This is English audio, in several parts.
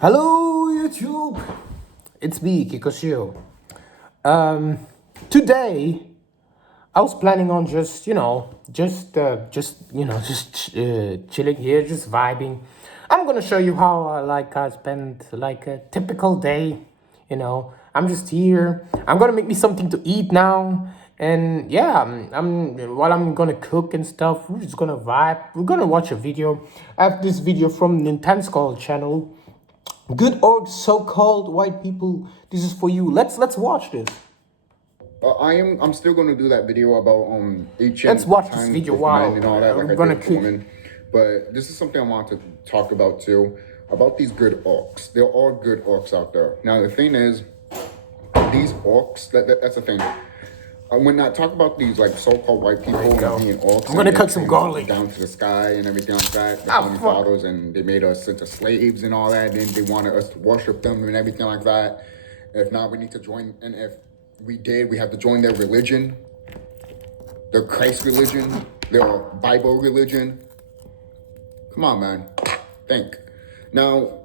Hello YouTube, it's me, Kikochio. Today I was planning on chilling here, just vibing. I'm gonna show you how I spend like a typical day. I'm just here. I'm gonna make me something to eat now, and yeah, while I'm gonna cook and stuff, we're just gonna vibe. We're gonna watch a video. I have this video from Nintendo channel. Good old so-called white people. This is for you. Let's watch this. I'm still gonna do that video about ancient Let's watch this times video with while men and all that, I'm like I gonna did with cook. women. But this is something I want to talk about too, about these good orcs. There are good orcs out there. Now the thing is, these orcs. That's the thing. When I talk about these like so-called white people and being orcs, I'm gonna cut some garlic down to the sky and everything like that. The Ah, founding fuck. fathers, and they made us into slaves and all that. And they wanted us to worship them and everything like that. If not, we need to join. And if we did, we have to join their religion, their Christ religion, their Bible religion. Come on, man. Think. Now,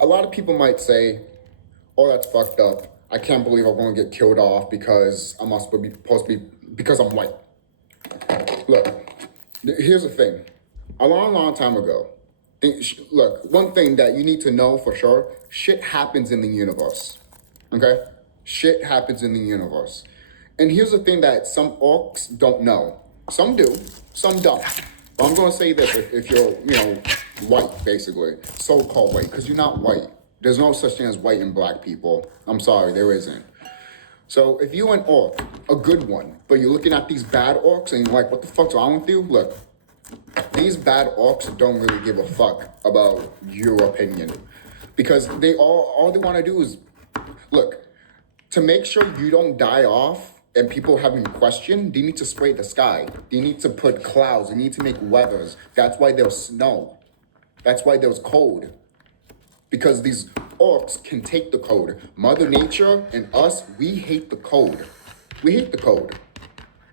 a lot of people might say, "Oh, that's fucked up. I can't believe I'm going to get killed off because I'm not supposed to be because I'm white." Look, here's the thing. A long time ago, look, one thing that you need to know for sure, shit happens in the universe. Okay? Shit happens in the universe. And here's the thing that some orcs don't know. Some do, some don't. But I'm going to say this, if you're, white, basically, so-called white, because you're not white. There's no such thing as white and black people. I'm sorry, there isn't. So if you're an orc, a good one, but you're looking at these bad orcs and you're like, what the fuck's wrong with you? Look, these bad orcs don't really give a fuck about your opinion. Because they all they want to do is, look, to make sure you don't die off and people having question, they need to spray the sky. They need to put clouds. They need to make weathers. That's why there's snow. That's why there's cold. Because these orcs can take the cold. Mother Nature and us, we hate the cold. We hate the cold.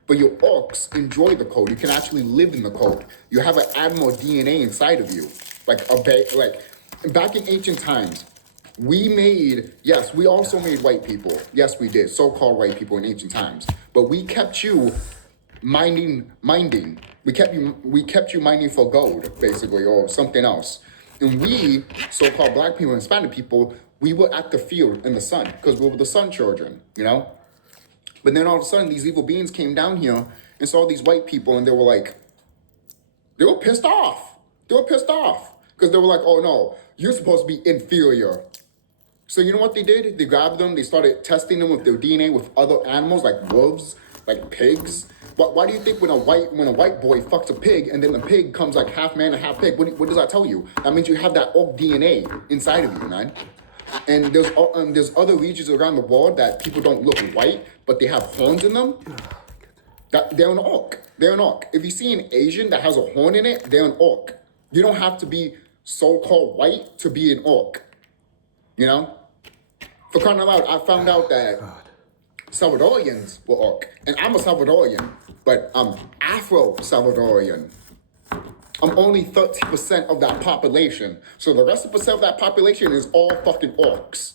But your orcs enjoy the cold. You can actually live in the cold. You have an animal DNA inside of you. Like back in ancient times, we also made white people. Yes, we did. So-called white people in ancient times. But we kept you minding. We kept you minding for gold, basically, or something else. And we, so-called black people and Hispanic people, we were at the field in the sun because we were the sun children, But then all of a sudden, these evil beings came down here and saw these white people, and they were pissed off. They were pissed off because they were like, "Oh no, you're supposed to be inferior." So you know what they did? They grabbed them. They started testing them with their DNA with other animals like wolves, like pigs. Why do you think when a white boy fucks a pig and then the pig comes like half man and half pig? What does that tell you? That means you have that orc DNA inside of you, man. And there's other regions around the world that people don't look white, but they have horns in them. They're an orc. They're an orc. If you see an Asian that has a horn in it, they're an orc. You don't have to be so-called white to be an orc. For crying out loud, I found out that Salvadorians were orc. And I'm a Salvadorian, but I'm Afro-Salvadorian. I'm only 30% of that population. So the rest of percent of that population is all fucking orcs.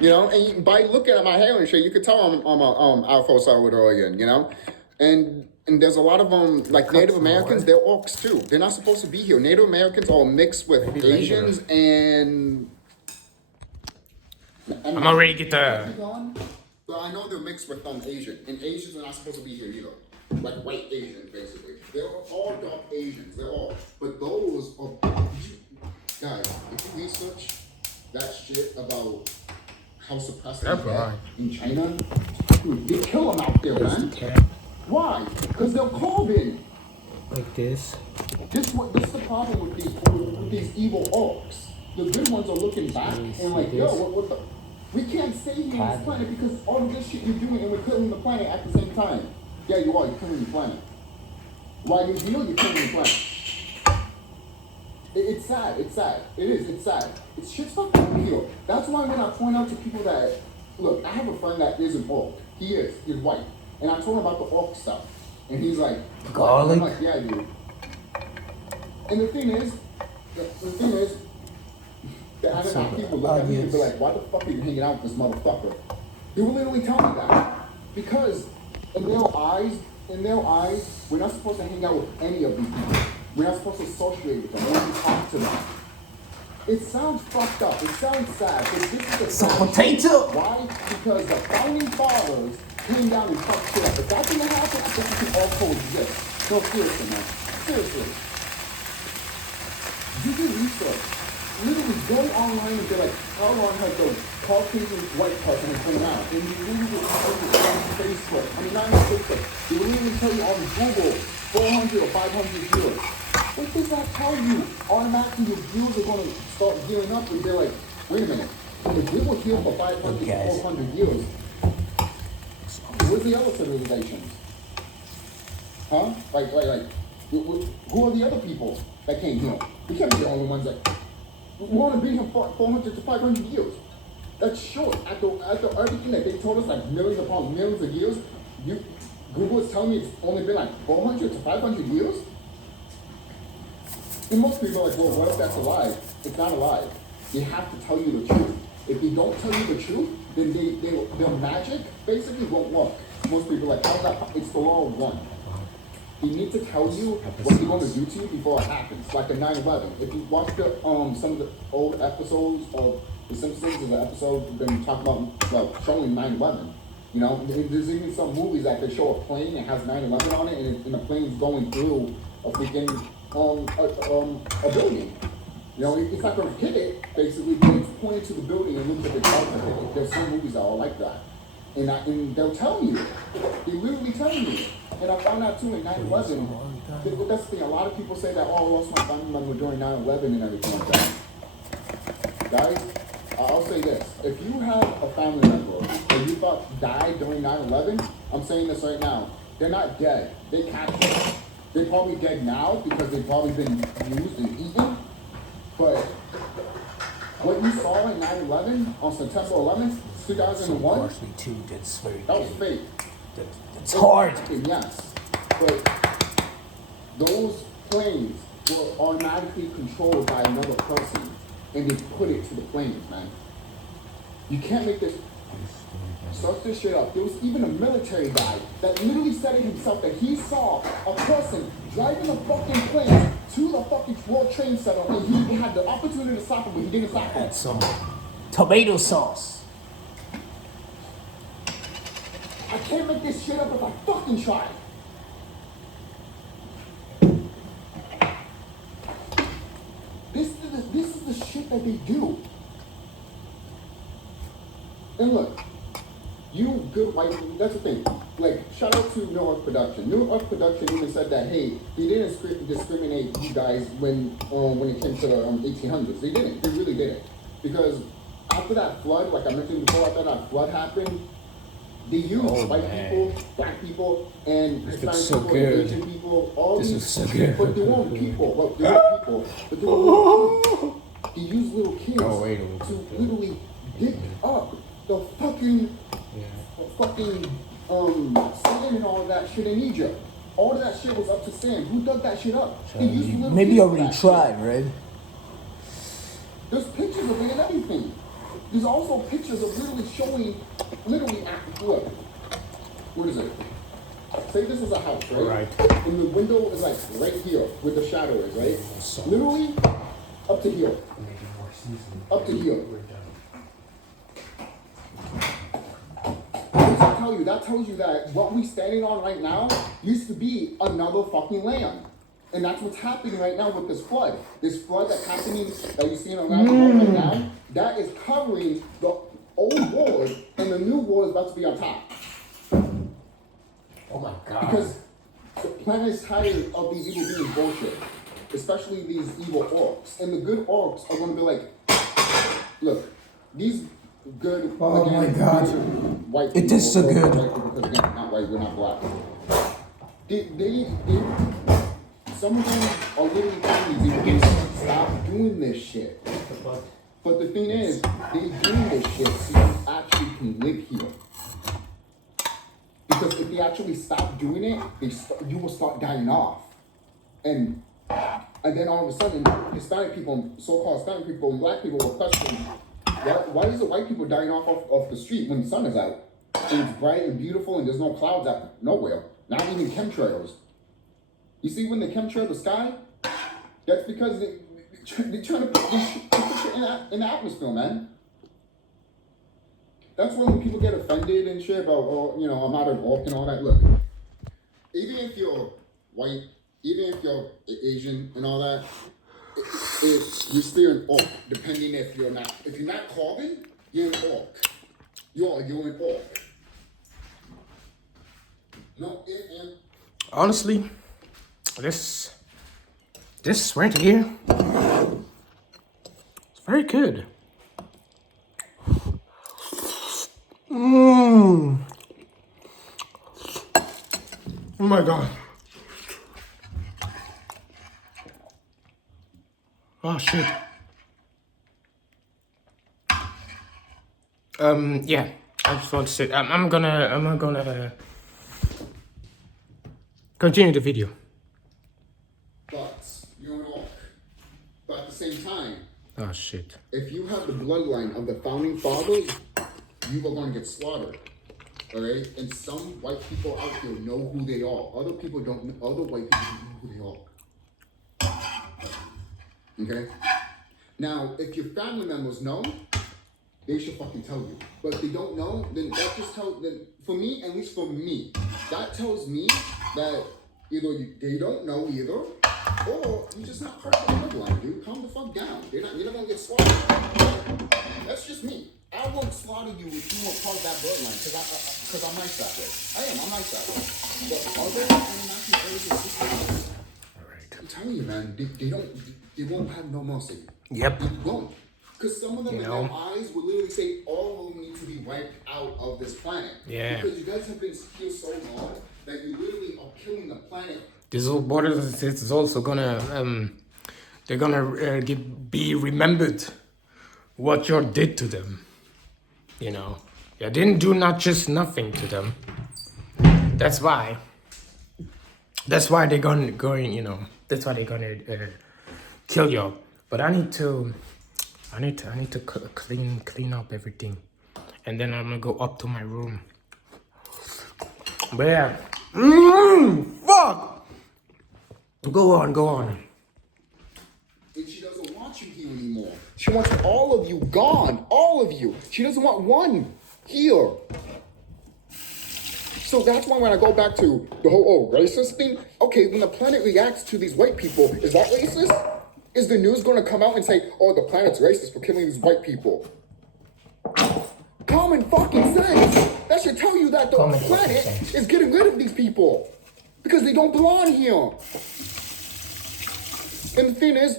Yeah. And by looking at my hair and shit, you could tell I'm a Afro-Salvadorian, And there's a lot of like Native Americans, they're orcs too. They're not supposed to be here. Native Americans are mixed with Asians and I'm already get the. But I know they're mixed with Asian, and Asians are not supposed to be here either. Like white Asians, basically. They're all dark Asians. They're all. But those are guys. If you research that shit about how suppressed they are in China, dude, they kill them out there, man. Why? Because they're carbon. Like this. This is the problem with these evil orcs. The good ones are looking back and like, yo, what the? We can't stay here on this planet because all of this shit you're doing and we're killing the planet at the same time. Yeah, you are. You're killing the planet. Why? You know you're killing the planet. It's sad. It's sad. It is. It's sad. It's shit's fucked up here. That's why when I point out to people that, look, I have a friend that is an orc. He's white. And I told him about the orc stuff. And he's like, garlic? I'm like, yeah, dude. And the thing is, the Anunnaki people look at me and be like, why the fuck are you hanging out with this motherfucker? They will literally tell me that. Because in their eyes, we're not supposed to hang out with any of these people. We're not supposed to associate with them. We're not to talk to them. It sounds fucked up. It sounds sad. But this is the Some potato. Why? Because the founding fathers came down and fucked shit up. If that didn't happen, I think we can all coexist. No, seriously, man. Seriously. You do research. Literally go online and be like, how long has the Caucasian white person been around? And you literally tell you on Facebook. I mean, not on Facebook. They will literally tell you on Google 400 or 500 viewers. What does that tell you? Automatically, your viewers are going to start gearing up and they're like, wait a minute. If we were here for 500 to 400 years, where's the other civilizations? Huh? Like, who are the other people that came here? We can't be the only ones that... We're only been here for 400 to 500 years. That's short. After everything that they told us, like millions upon millions of years, Google is telling me it's only been like 400 to 500 years? And most people are like, well, what if that's a lie? It's not a lie. They have to tell you the truth. If they don't tell you the truth, then their magic basically won't work. Most people are like, how's that? It's the law of one. They need to tell you what they're going to do to you before it happens. Like a 9/11. If you watch some of the old episodes of The Simpsons, there's an episode been talking about showing 9/11. You know, there's even some movies that they show a plane that has 9/11 on it, and the plane's going through a freaking a building. You know, it's not going to hit it, basically, but it's pointing to the building and looks like it's about to hit it. There's some movies that are like that. And they'll tell you. They literally tell you. And I found out too in 9/11, that's the thing, a lot of people say that, oh, I lost my family member during 9/11 and everything like that. Guys, I'll say this. If you have a family member that you thought died during 9/11, I'm saying this right now, they're not dead. They captured. They're probably dead now because they've probably been used and eaten. But what you saw in 9/11 on September 11th, 2001, that was fake. It's hard. Yes, but those planes were automatically controlled by another person, and they put it to the planes, man. You can't make this. Search this shit up. There was even a military guy that literally said it himself that he saw a person driving a fucking plane to the fucking World Trade Center, and he had the opportunity to stop him, but he didn't stop him. Add some tomato sauce. I can't make this shit up if I fucking try. This is the shit that they do. And look, you good white, that's the thing. Like, shout out to New Earth Production. New Earth Production even said that, hey, they didn't discriminate you guys when it came to the 1800s. They didn't. They really didn't. Because after that flood, like I mentioned before, after that flood happened, they used white people, black people, and Hispanic people, and Asian people, all these, so good. but they weren't people. Well, they were people, but they were little kids. They used little kids to literally dig up the fucking sand and all of that shit in Egypt. All of that shit was up to sand. Who dug that shit up? They used little Maybe kids already for that tried, right? There's pictures of it and everything. There's also pictures of literally, look, what is it? Say this is a house, right? Right. And the window is like right here, where the shadow is, right? Literally, up to here. Up to here. What does that tell you? That tells you that what we're standing on right now used to be another fucking land. And that's what's happening right now with this flood. This flood that's happening, that you're seeing around the world right now, that is covering the old wall, and the new wall is about to be on top. Oh my God. Because the planet is tired of these evil beings bullshit. Especially these evil orcs. And the good orcs are going to be like, look, these good, oh again, my God. White people. It is so good. White people, because again, not white, we're not black. Some of them are literally telling me to stop doing this shit. But the thing is, they doing this shit so you actually can live here. Because if they actually stop doing it, you will start dying off. And And then all of a sudden, Hispanic people, so-called Hispanic people, and black people will question, why is the white people dying off the street when the sun is out? And it's bright and beautiful and there's no clouds out nowhere. Not even chemtrails. You see when they chemtrail the sky? That's because they're trying to put shit in the atmosphere, man. That's when people get offended and shit about, oh, you know, I'm not an orc and all that. Look, even if you're white, even if you're Asian and all that, you're still an orc, depending if you're not carbon, you're an orc. You're an orc. No, honestly, this right here, it's very good. Oh my god. Oh shit. Yeah, I just want to say I'm gonna continue the video. But you're an orc. But at the same time, Oh shit. if you have the bloodline of the founding fathers, you are going to get slaughtered. Alright? And some white people out here know who they are. Other people don't know. Other white people don't know who they are. Okay? Now, if your family members know, they should fucking tell you. But if they don't know, then that just tells, then for me, at least for me, that tells me that either they don't know either, or you're just not part of the bloodline, dude. Calm the fuck down. You're not gonna get slaughtered. That's just me. I won't slaughter you if you weren't part of that bloodline, because I'm nice that way. I'm nice that way. But other international brothers and sisters, I'm telling you, man, they won't have no mercy. Yep. They won't. Because some of them in their eyes will literally say, all of them need to be wiped out of this planet. Yeah. Because you guys have been here so long that you literally are killing the planet. This whole brothers is also gonna they're gonna be remembered what you did to them. You know, you didn't do not just nothing to them. That's why they're going. You know, that's why they're gonna kill you. But I need to clean up everything, and then I'm gonna go up to my room. But yeah, fuck. Go on. And she doesn't want you here anymore. She wants all of you gone. All of you. She doesn't want one here. So that's why when I go back to the whole racist thing, okay, when the planet reacts to these white people, is that racist? Is the news going to come out and say, oh, the planet's racist for killing these white people? Common fucking sense. That should tell you that the planet is getting rid of these people. Because they don't belong here. And the thing is,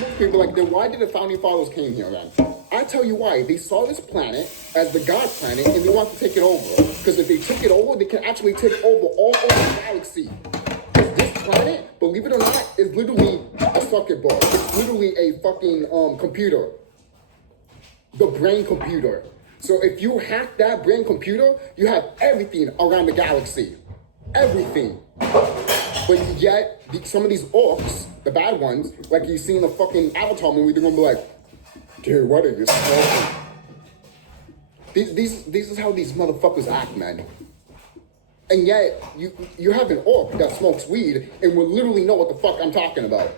most people are like, then why did the founding fathers came here then? I tell you why. They saw this planet as the God planet and they want to take it over. Because if they took it over, they can actually take over all over the galaxy. This planet, believe it or not, is literally a circuit board. It's literally a fucking computer. The brain computer. So if you hack that brain computer, you have everything around the galaxy. Everything. But yet, some of these orcs, the bad ones, like you see in the fucking Avatar movie, they're gonna be like, dude, what are you smoking? This is how these motherfuckers act, man. And yet, you have an orc that smokes weed and will literally know what the fuck I'm talking about.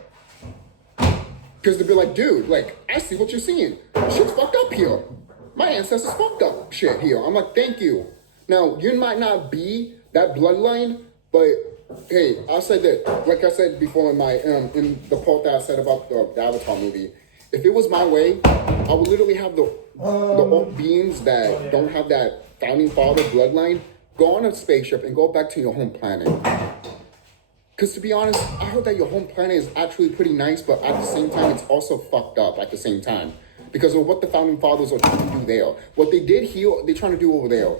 Because they'll be like, dude, like, I see what you're seeing. Shit's fucked up here. My ancestors fucked up shit here. I'm like, thank you. Now, you might not be that bloodline, but hey, I said that, like I said before in my in the quote that I said about the Avatar movie, if it was my way, I would literally have the orc beings that don't have that founding father bloodline go on a spaceship and go back to your home planet. Because to be honest, I heard that your home planet is actually pretty nice, but at the same time, it's also fucked up at the same time. Because of what the founding fathers are trying to do there. What they did here, they're trying to do over there.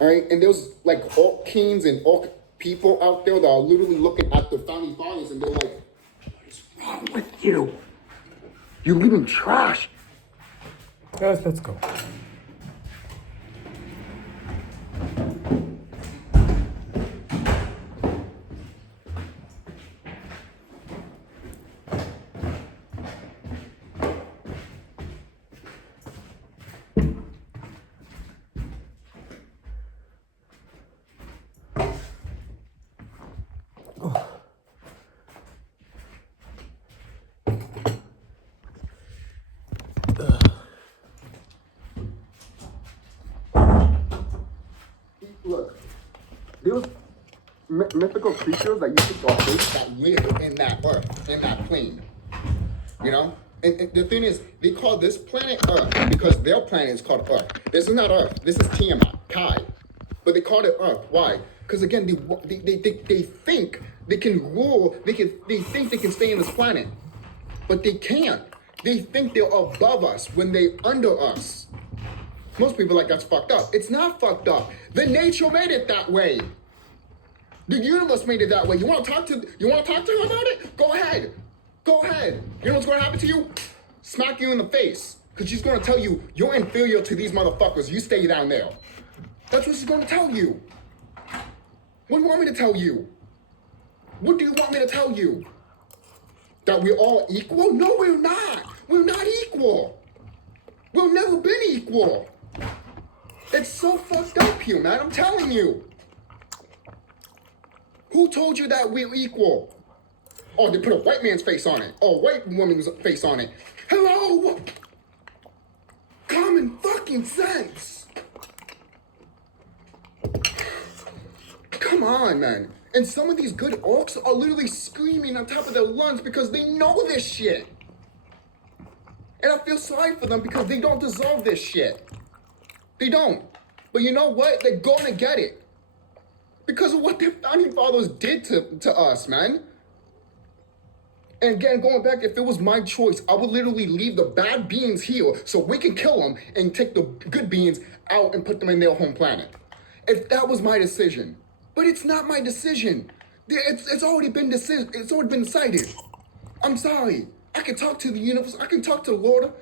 Alright? And there's like orc kings and orc people out there that are literally looking at the founding fathers and they're like, what is wrong with you? You're leaving trash. Guys, let's go. mythical creatures that you think are fake that live in that earth, in that plane. You know? And the thing is, they call this planet Earth because their planet is called Earth. This is not Earth. This is Tiamat, Kai. But they call it Earth. Why? Because again, they think they can rule. They think they can stay in this planet, but they can't. They think they're above us when they're under us. Most people are like, that's fucked up. It's not fucked up. The nature made it that way. The universe made it that way. You want to talk to her about it? Go ahead. Go ahead. You know what's going to happen to you? Smack you in the face. Because she's going to tell you, you're inferior to these motherfuckers. You stay down there. That's what she's going to tell you. What do you want me to tell you? What do you want me to tell you? That we're all equal? No, we're not. We're not equal. We've never been equal. It's so fucked up here, man. I'm telling you. Who told you that we're equal? Oh, they put a white man's face on it. Or a white woman's face on it. Hello? Common fucking sense. Come on, man. And some of these good orcs are literally screaming on top of their lungs because they know this shit. And I feel sorry for them because they don't deserve this shit. They don't. But you know what? They're gonna get it. Because of what their founding fathers did to us, man. And again, going back, if it was my choice, I would literally leave the bad beings here so we can kill them and take the good beings out and put them in their home planet. If that was my decision. But it's not my decision. It's already been decided. I'm sorry. I can talk to the universe. I can talk to the Lord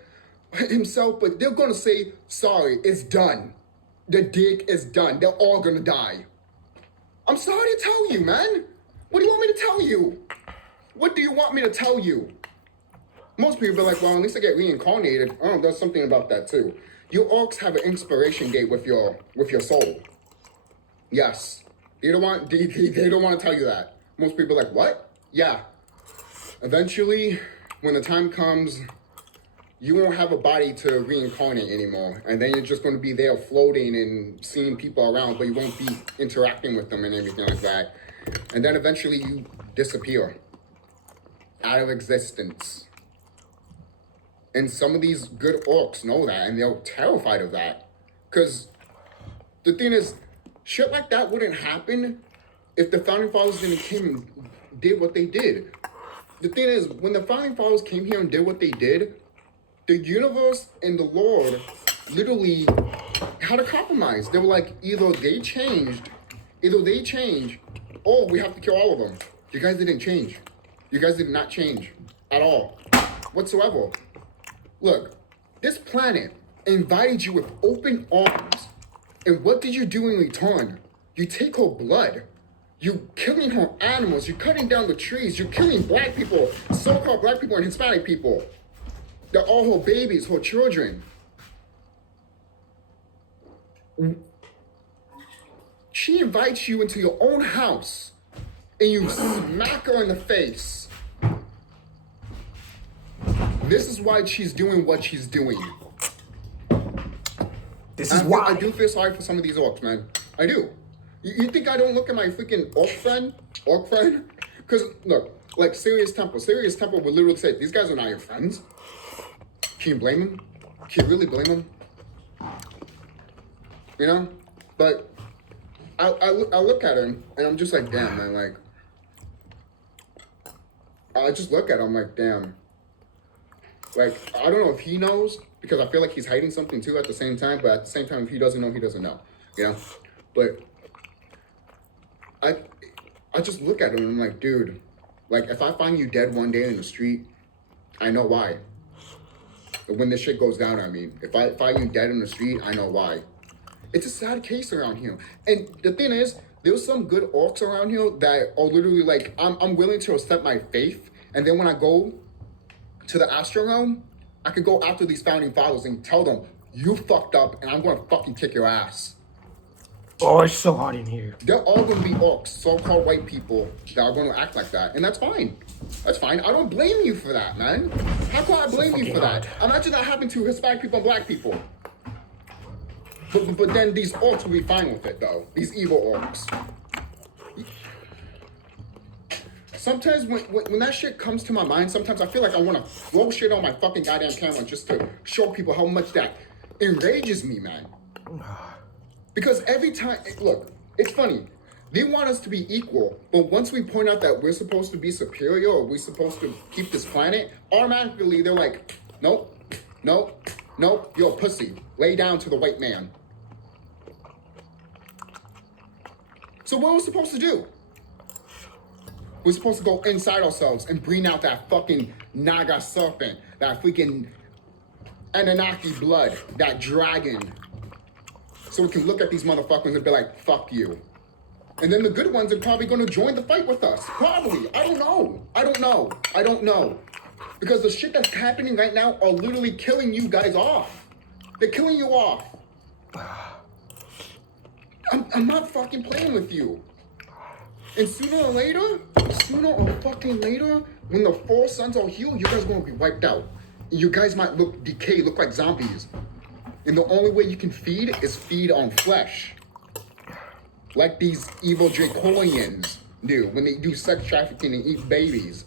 himself, but they're going to say, sorry, it's done. The dig is done. They're all going to die. I'm sorry to tell you, man. What do you want me to tell you? What do you want me to tell you? Most people are like, well, at least I get reincarnated. Oh, there's something about that too. You orcs have an expiration date with your soul. Yes. They don't want to tell you that. Most people are like, what? Yeah. Eventually, when the time comes, you won't have a body to reincarnate anymore. And then you're just going to be there floating and seeing people around, but you won't be interacting with them and everything like that. And then eventually you disappear out of existence. And some of these good orcs know that, and they're terrified of that. Because the thing is, shit like that wouldn't happen if the founding fathers didn't come and did what they did. The thing is, when the founding fathers came here and did what they did, the universe and the Lord literally had a compromise. They were like, either they change, or we have to kill all of them. You guys didn't change. You guys did not change at all, whatsoever. Look, this planet invited you with open arms. And what did you do in return? You take her blood. You're killing her animals. You're cutting down the trees. You're killing black people, so-called black people and Hispanic people. They're all her babies, her children. She invites you into your own house and you smack her in the face. This is why she's doing what she's doing. This is why. I do feel sorry for some of these orcs, man. I do. You think I don't look at my freaking orc friend? Because, look, like Serious Temple would literally say, these guys are not your friends. Can you blame him? Can you really blame him? You know? But I look at him and I'm just like, damn, man, like, I just look at him like, damn. Like, I don't know if he knows, because I feel like he's hiding something too at the same time, but at the same time, if he doesn't know, he doesn't know, you know? But I just look at him and I'm like, dude, like, if I find you dead one day in the street, I know why. When this shit goes down, I mean, if I find you dead in the street, I know why. It's a sad case around here. And the thing is, there's some good orcs around here that are literally like, I'm willing to accept my faith, and then when I go to the astral realm, I could go after these founding fathers and tell them, you fucked up and I'm gonna fucking kick your ass. Oh, it's so hot in here. They're all gonna be orcs, so-called white people that are gonna act like that. And that's fine. That's fine. I don't blame you for that, man. How can I blame you for that? Imagine that happened to Hispanic people and black people. But then these orcs will be fine with it, though. These evil orcs. sometimes when that shit comes to my mind, sometimes I feel like I want to throw shit on my fucking goddamn camera just to show people how much that enrages me, man. Because every time, look, it's funny. They want us to be equal, but once we point out that we're supposed to be superior or we're supposed to keep this planet, automatically they're like, nope, nope, nope, you're a pussy. Lay down to the white man. So what are we supposed to do? We're supposed to go inside ourselves and bring out that fucking Naga serpent, that freaking Anunnaki blood, that dragon. So we can look at these motherfuckers and be like, fuck you. And then the good ones are probably gonna join the fight with us. Probably. I don't know. Because the shit that's happening right now are literally killing you guys off. They're killing you off. I'm not fucking playing with you. And sooner or fucking later, when the 4 suns are healed, you guys are gonna be wiped out. You guys might look like zombies. And the only way you can feed is feed on flesh. Like these evil Draconians do when they do sex trafficking and eat babies.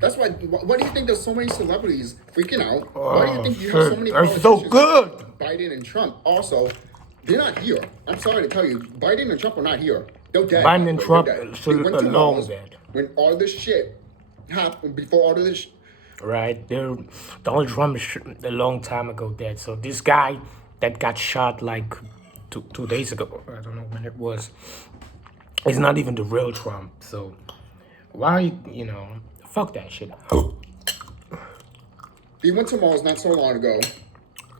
That's why, why do you think there's so many celebrities freaking out? Why do you think you have so many politicians? They're so good. Biden and Trump also, they're not here. I'm sorry to tell you, Biden and Trump are not here. They're dead. Biden and Trump are still alone dead. When all this shit happened, before all of this right, Donald Trump is a long time ago dead. So this guy that got shot like 2 days ago, I don't know when it was, is not even the real Trump. So why, fuck that shit. They went to Mars not so long ago,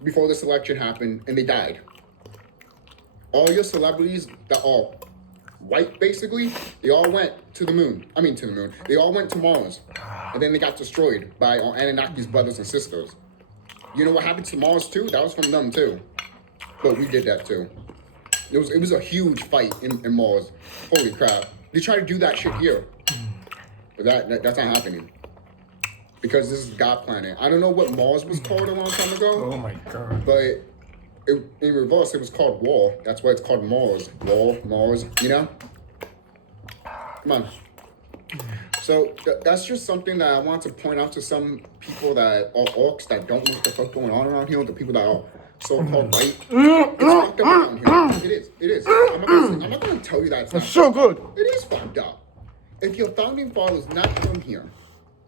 before this election happened, and they died. All your celebrities that are white, basically, they all went to the moon. They all went to Mars. And then they got destroyed by Anunnaki's brothers and sisters. You know what happened to Mars, too? That was from them, too. But we did that, too. It was a huge fight in Mars. Holy crap. They try to do that shit here. But that's not happening. Because this is God planet. I don't know what Mars was called a long time ago. Oh my God. But in reverse, it was called War. That's why it's called Mars. War, Mars, Come on. So that's just something that I want to point out to some people that are orcs that don't know what the fuck going on around here. The people that are so-called white. It's fucked up around here. It is. I'm not gonna tell you that it's not. It's so good. It is fucked up. If your founding fathers not from here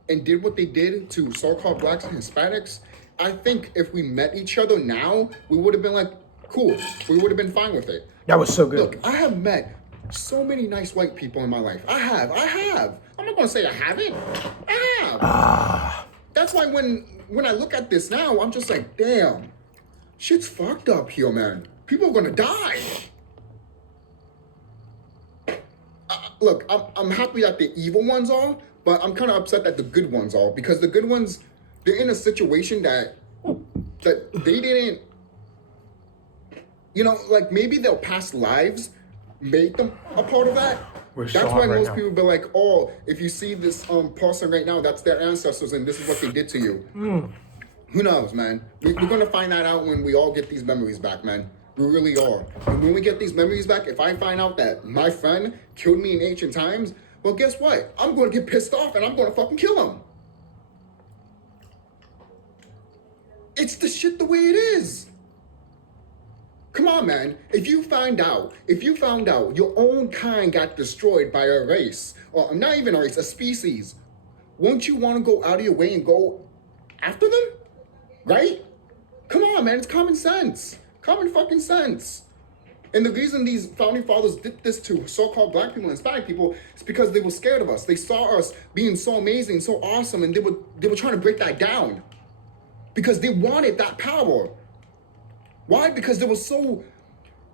and did what they did to so-called blacks and Hispanics, I think if we met each other now, we would have been like, cool. We would have been fine with it. That was so good. Look, I have met so many nice white people in my life. I have. I'm not gonna say I haven't. I have. That's why when I look at this now, I'm just like, damn, shit's fucked up here, man. People are gonna die. Look, I'm happy that the evil ones are, but I'm kind of upset that the good ones are, because the good ones, they're in a situation that they didn't, like maybe their past lives made them a part of that. That's why most people be like, oh, if you see this person right now, that's their ancestors and this is what they did to you. Who knows, man? We're gonna find that out when we all get these memories back, man. We really are. And when we get these memories back, if I find out that my friend killed me in ancient times, well, guess what? I'm gonna get pissed off and I'm gonna fucking kill him. It's the shit the way it is. Come on, man. If you found out your own kind got destroyed by a race, or not even a race, a species, won't you want to go out of your way and go after them? Right? Come on, man. It's common sense. Common fucking sense. And the reason these founding fathers did this to so-called black people and Hispanic people is because they were scared of us. They saw us being so amazing, so awesome, and they were trying to break that down. Because they wanted that power. Why? Because they were so,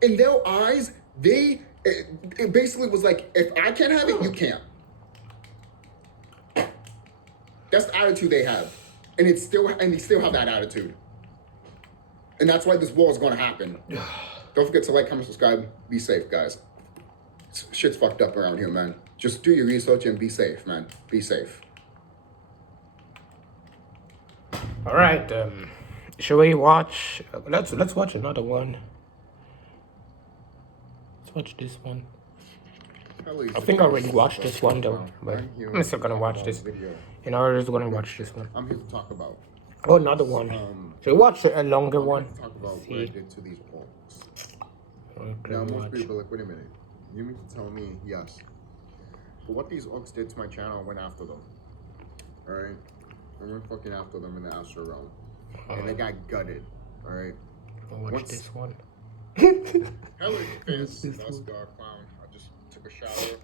in their eyes, it basically was like, if I can't have it, you can't. That's the attitude they have. And they still have that attitude. And that's why this war is going to happen. Don't forget to like, comment, subscribe. Be safe, guys. Shit's fucked up around here, man. Just do your research and be safe, man. Be safe. All right. Shall we watch? Let's watch another one. Let's watch this one. Hello, I think I already watched this one though, but I'm still gonna watch this. You know, I'm just gonna watch this one. I'm here to talk about. Oh, another one. So watch a longer one. I'm here to talk about what I did to these orcs. Okay, Now, most watch. people are like, wait a minute. You mean to tell me, yes. But what these orcs did to my channel, I went after them. Alright? I went fucking after them in the astral realm. And they got gutted. Alright? Watch this one. Hello, fans. That's Dark Clown. I just took a shower.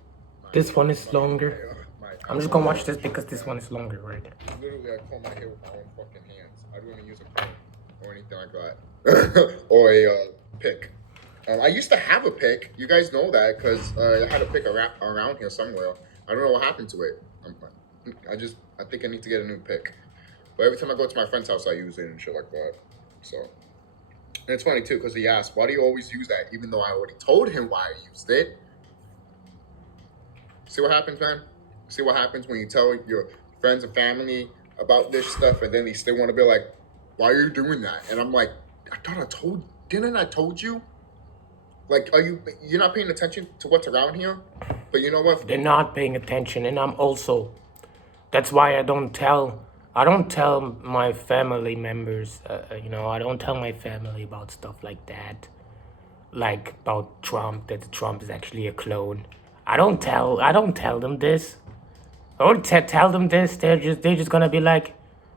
This one is longer. I'm just gonna watch this because this one is longer, right? Literally, I comb my hair with my own fucking hands. I don't even use a comb or anything like that. Or a pick. I used to have a pick. You guys know that because I had a pick around here somewhere. I don't know what happened to it. I think I need to get a new pick. But every time I go to my friend's house, I use it and shit like that. So, and it's funny too because he asked, "Why do you always use that?" Even though I already told him why I used it. See what happens, man? See what happens when you tell your friends and family about this stuff, and then they still want to be like, "Why are you doing that?" And I'm like, "I thought I told. Didn't I told you?" Like, you're not paying attention to what's around here? But you know what? They're not paying attention, and I'm also. That's why I don't tell my family members. You know, I don't tell my family about stuff like that, like about Trump. That Trump is actually a clone. I don't tell them this. I won't tell them this. They're just gonna be like,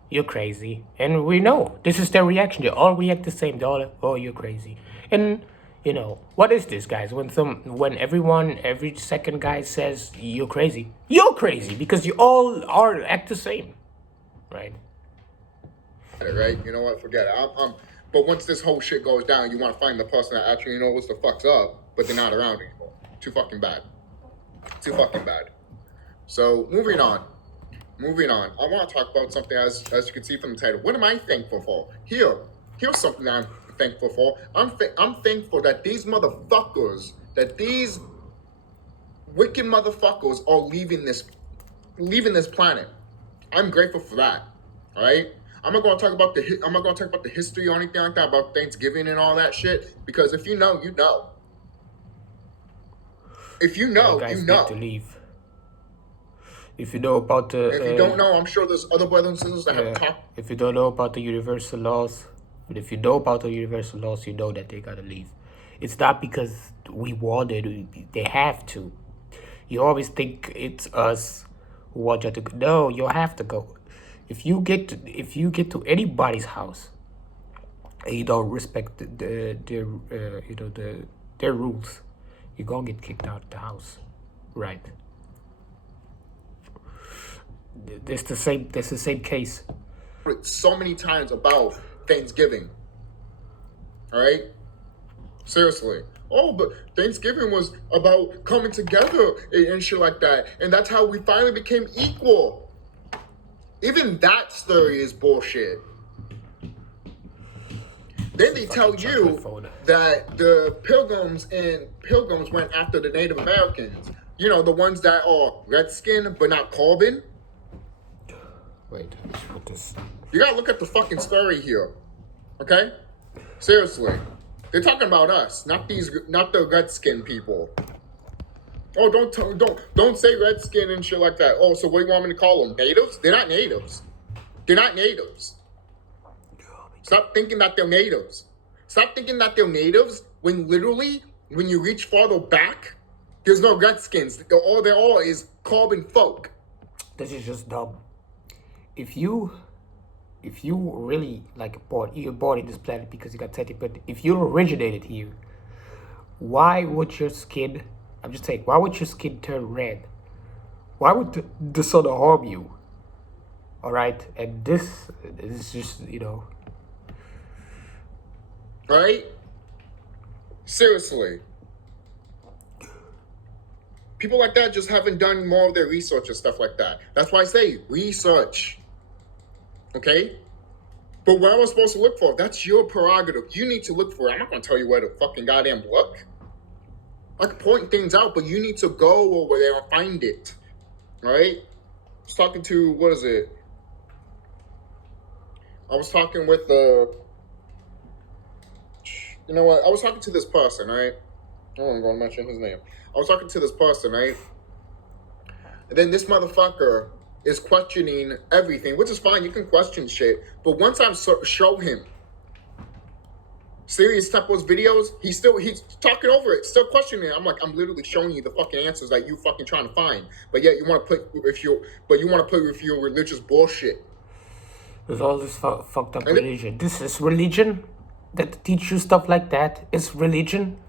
"You're crazy," and we know this is their reaction. They all react the same. They all, "Oh, you're crazy," and you know what is this, guys? When every second guy says you're crazy because you all act the same, right? Right? You know what? Forget it. But once this whole shit goes down, you want to find the person that actually knows what the fuck's up, but they're not around anymore. Too fucking bad. Too fucking bad. So moving on. I want to talk about something as you can see from the title. What am I thankful for? Here's something that I'm thankful for. I'm thankful that these motherfuckers, that these wicked motherfuckers are leaving this planet. I'm grateful for that. All right. I'm not going to talk about the history or anything like that about Thanksgiving and all that shit because if you know, you know. If you know, guys you know. need to leave. If you know about the... If you don't know, I'm sure there's other brothers and sisters that have talked. If you don't know about the universal laws, but if you know about the universal laws, you know that they gotta leave. It's not because we wanted, they have to. You always think it's us who want you to go. No, you have to go. If you get to anybody's house and you don't respect their rules, you're gonna get kicked out of the house, right? This the same case. So many times about Thanksgiving. All right? Seriously. Oh, but Thanksgiving was about coming together and shit like that. And that's how we finally became equal. Even that story is bullshit. Then they tell you that the pilgrims went after the Native Americans. You know, the ones that are redskin but not Corbin. Wait, let's put this. You gotta look at the fucking story here, okay? Seriously, they're talking about us, not the redskin people. Oh, don't say redskin and shit like that. Oh, so what do you want me to call them? Natives? They're not natives. They're not natives. Stop thinking that they're natives. Stop thinking that they're natives when literally, when you reach farther back, there's no redskins. All there are is Corbin folk. This is just dumb. If you really you're born in this planet because you got tainted, but if you originated here, why would your skin? I'm just saying, why would your skin turn red? Why would the sun harm you? All right, and this is just Right? Seriously. People like that just haven't done more of their research and stuff like that. That's why I say research. Okay? But what am I supposed to look for? That's your prerogative. You need to look for it. I'm not going to tell you where to fucking goddamn look. I can point things out, but you need to go over there and find it. Right? I was talking to, what is it? I was talking with, you know what? I was talking to this person, right? I'm going to mention his name. I was talking to this person, right? And then this motherfucker is questioning everything, which is fine. You can question shit. But once I show him Serious Tempo's videos, he's talking over it, still questioning it. I'm like, I'm literally showing you the fucking answers that you fucking trying to find. But yet you want to put with your religious bullshit. There's all this fucked up religion. This is religion that teach you stuff like that. It's religion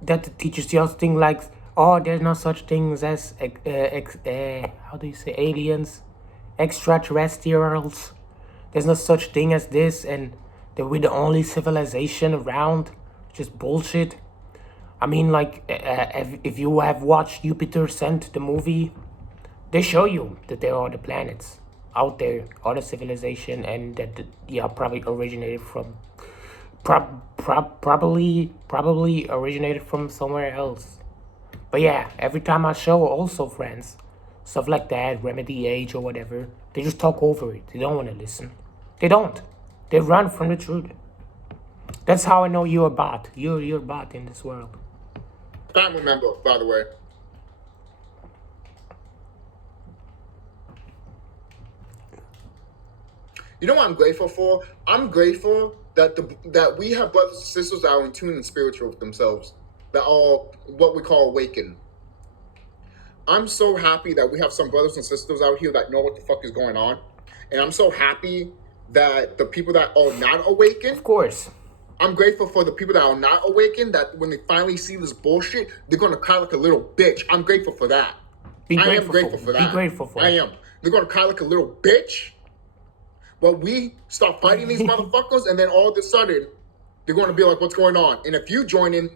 that teaches you things like, oh, there's no such things as how do you say, aliens, extraterrestrials. There's no such thing as this, and that we're the only civilization around. Just bullshit. I mean, like, if you have watched Jupiter Sent, the movie, they show you that there are the planets out there, other civilization, and that probably originated from, probably originated from somewhere else. But yeah, every time I show also friends stuff like that, Remedy Age or whatever, they just talk over it. They don't want to listen. They don't. They run from the truth. That's how I know you're a bot. You're a bot in this world. Family member, by the way. You know what I'm grateful for? I'm grateful that we have brothers and sisters that are in tune and spiritual with themselves, that are what we call awakened. I'm so happy that we have some brothers and sisters out here that know what the fuck is going on. And I'm so happy that the people that are not awakened, of course, I'm grateful for the people that are not awakened, that when they finally see this bullshit, they're going to cry like a little bitch. I'm grateful for that. I am grateful for that. Be grateful for I am. They're going to cry like a little bitch. But we start fighting these motherfuckers, and then all of a sudden, they're going to be like, what's going on? And if you join in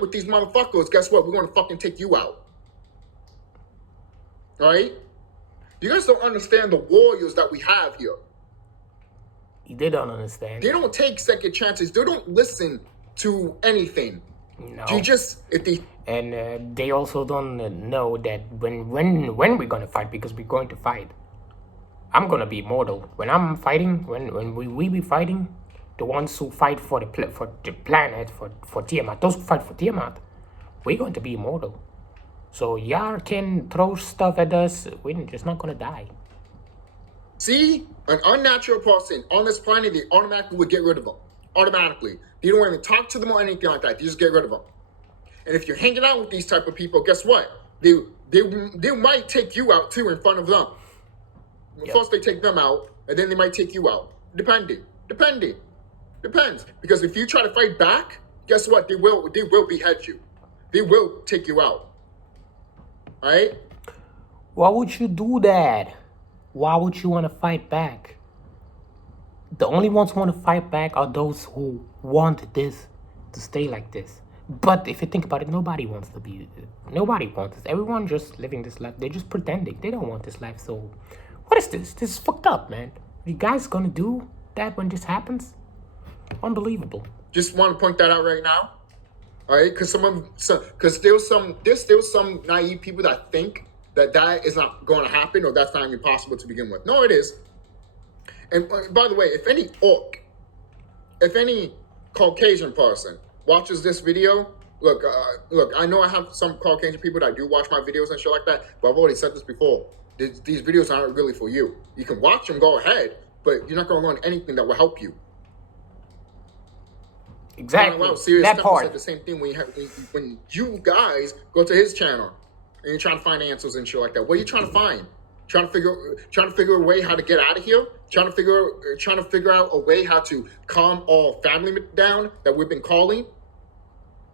with these motherfuckers, guess what? We're going to fucking take you out. All right? You guys don't understand the warriors that we have here. They don't understand. They don't take second chances. They don't listen to anything. No. And they also don't know that when we're gonna fight, because we're going to fight. I'm gonna be immortal when I'm fighting. When we be fighting, the ones who fight for the planet, for Tiamat, those who fight for Tiamat, we're going to be immortal. So y'all can throw stuff at us. We're just not gonna die. See, an unnatural person on this planet, they automatically would get rid of them. Automatically. You don't even talk to them or anything like that. You just get rid of them. And if you're hanging out with these type of people, guess what? They might take you out too in front of them. Yep. First they take them out, and then they might take you out. Depends. Because if you try to fight back, guess what? They will behead you. They will take you out. All right? Why would you do that? Why would you want to fight back? The only ones who want to fight back are those who want this to stay like this. But if you think about it, nobody wants this. Everyone just living this life. They're just pretending. They don't want this life. So what is this? This is fucked up, man. Are you guys gonna do that when this happens? Unbelievable. Just want to point that out right now. All right? Because there's still some naive people that think that is not going to happen, or that's not even possible to begin with. No, it is. And by the way, if any Caucasian person watches this video, look, I know I have some Caucasian people that do watch my videos and shit like that, but I've already said this before. These videos aren't really for you. You can watch them, go ahead, but you're not going to learn anything that will help you. Exactly. That part. Said the same thing when you guys go to his channel and you're trying to find answers and shit like that. What are you trying to find? Trying to figure a way how to get out of here. Trying to figure out a way how to calm all family down that we've been calling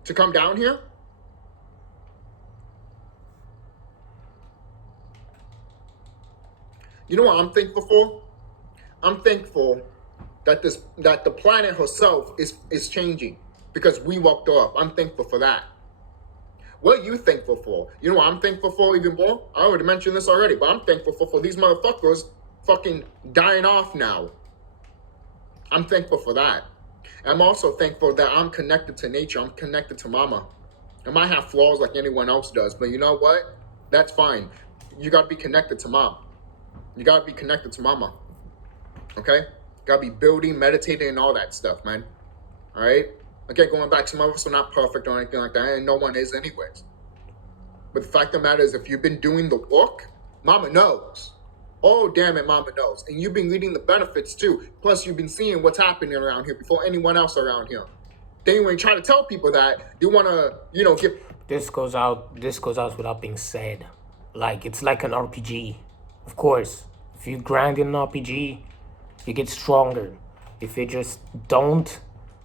to come down here. You know what I'm thankful for? I'm thankful that the planet herself is changing because we woke her up. I'm thankful for that. What are you thankful for? You know what I'm thankful for even more? I already mentioned this already, but I'm thankful for these motherfuckers fucking dying off now. I'm thankful for that. I'm also thankful that I'm connected to nature. I'm connected to mama. I might have flaws like anyone else does, but you know what? That's fine. You got to be connected to mom. You got to be connected to mama. Okay? Got to be building, meditating, and all that stuff, man. All right? Again, going back, some of us are not perfect or anything like that, and no one is anyways. But the fact of the matter is, if you've been doing the work, mama knows. Oh, damn it, mama knows. And you've been reading the benefits too. Plus, you've been seeing what's happening around here before anyone else around here. Then when you try to tell people that, they want to, give... This goes out without being said. Like, it's like an RPG. Of course, if you grind in an RPG, you get stronger. If you just don't,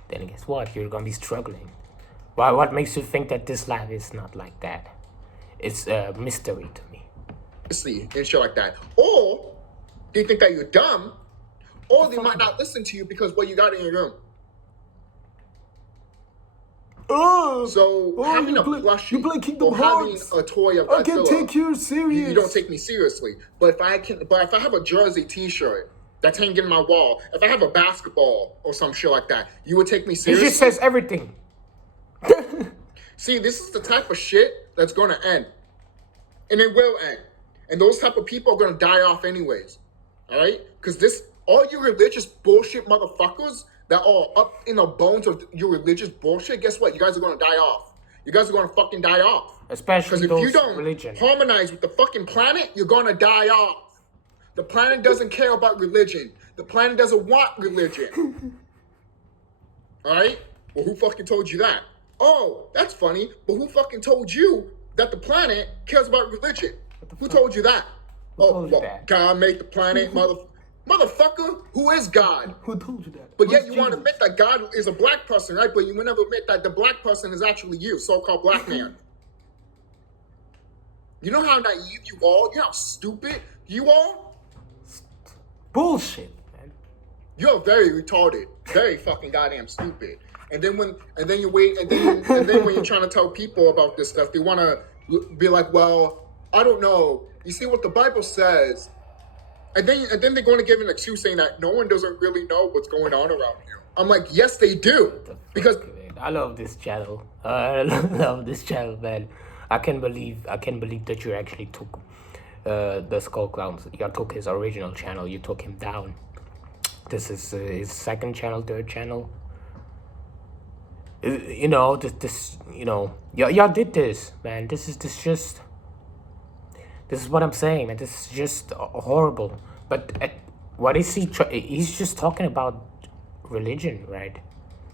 then guess what? You're gonna be struggling. Why? What makes you think that this life is not like that? It's a mystery to me. And shit like that. Or they think that you're dumb, or they might not listen to you because what you got in your room. Having a plushie or having a toy of Godzilla, I can take you serious. You don't take me seriously. But if I have a jersey T-shirt that's hanging in my wall, if I have a basketball or some shit like that, you would take me seriously. He just says everything. See, this is the type of shit that's going to end, and it will end. And those type of people are going to die off anyways. All right, because all you religious bullshit motherfuckers that are up in the bones of your religious bullshit, guess what? You guys are going to die off. You guys are going to fucking die off. Especially because if you don't harmonize with the fucking planet, you're going to die off. The planet doesn't care about religion. The planet doesn't want religion. All right? Well, who fucking told you that? Oh, that's funny. But who fucking told you that the planet cares about religion? Who told you that? God made the planet, Motherfucker, who is God? Who told you that? But yet you want to admit that God is a black person, right? But you will never admit that the black person is actually you, so-called black man. You know how naive you are? You know how stupid you are? Bullshit, man. You're very retarded. Very fucking goddamn stupid. And then when you're trying to tell people about this stuff, they want to be like, well, I don't know. You see what the Bible says. And then they're going to give an excuse saying that no one doesn't really know what's going on around here. I'm like, yes, they do. Because I love this channel. I love this channel, man. I can't believe that you actually took the Skull Clowns. You took his original channel. You took him down. This is his second channel, third channel. Y'all did this, man. This is what I'm saying, man. This is just horrible. But what is he? He's just talking about religion, right?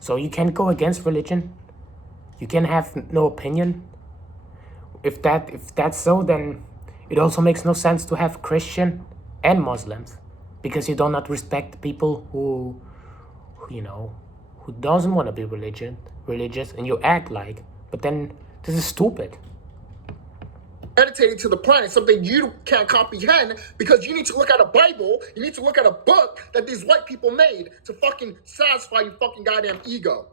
So you can't go against religion. You can have no opinion. If that's so, then it also makes no sense to have Christian and Muslims, because you do not respect people who doesn't want to be religious, and you act like. But then this is stupid. Meditating to the planet, something you can't comprehend, because you need to look at a Bible, you need to look at a book that these white people made to fucking satisfy your fucking goddamn ego.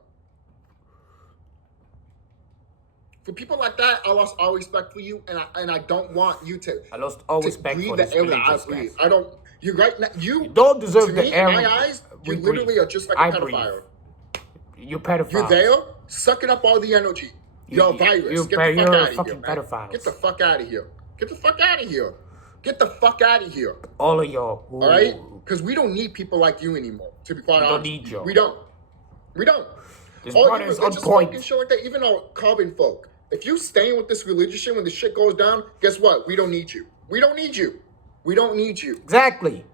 For people like that, I lost all respect for you, and I don't want you to. I lost all respect for this religious guys. I don't. You right now. You don't deserve the air. In my eyes, you literally are just like a pedophile. You pedophile. You're there, sucking up all the energy. You're a virus. Get the fuck out of here, man. Get the fuck out of here. Get the fuck out of here. Get the fuck out of here. All of y'all. All right? Because we don't need people like you anymore, to be quite honest. We don't need you. We don't. We don't. This brother is on point. Shit like that, even our carbon folk. If you staying with this religious shit when the shit goes down, guess what? We don't need you. We don't need you. We don't need you. Exactly.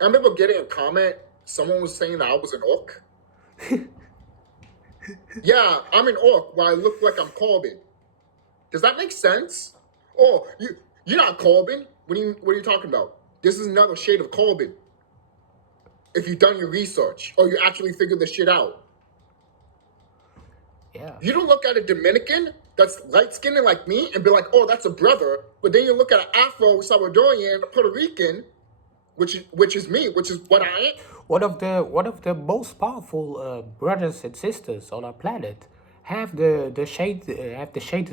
I remember getting a comment. Someone was saying that I was an orc. Yeah, I'm an orc while I look like I'm Corbin. Does that make sense? Oh, you're not Corbin. What are you talking about? This is another shade of Corbin. If you've done your research or you actually figured this shit out. Yeah. You don't look at a Dominican that's light-skinned like me and be like, oh, that's a brother. But then you look at an Afro-Salvadorian, Puerto Rican, which is me, which is what I am. One of the most powerful brothers and sisters on our planet have the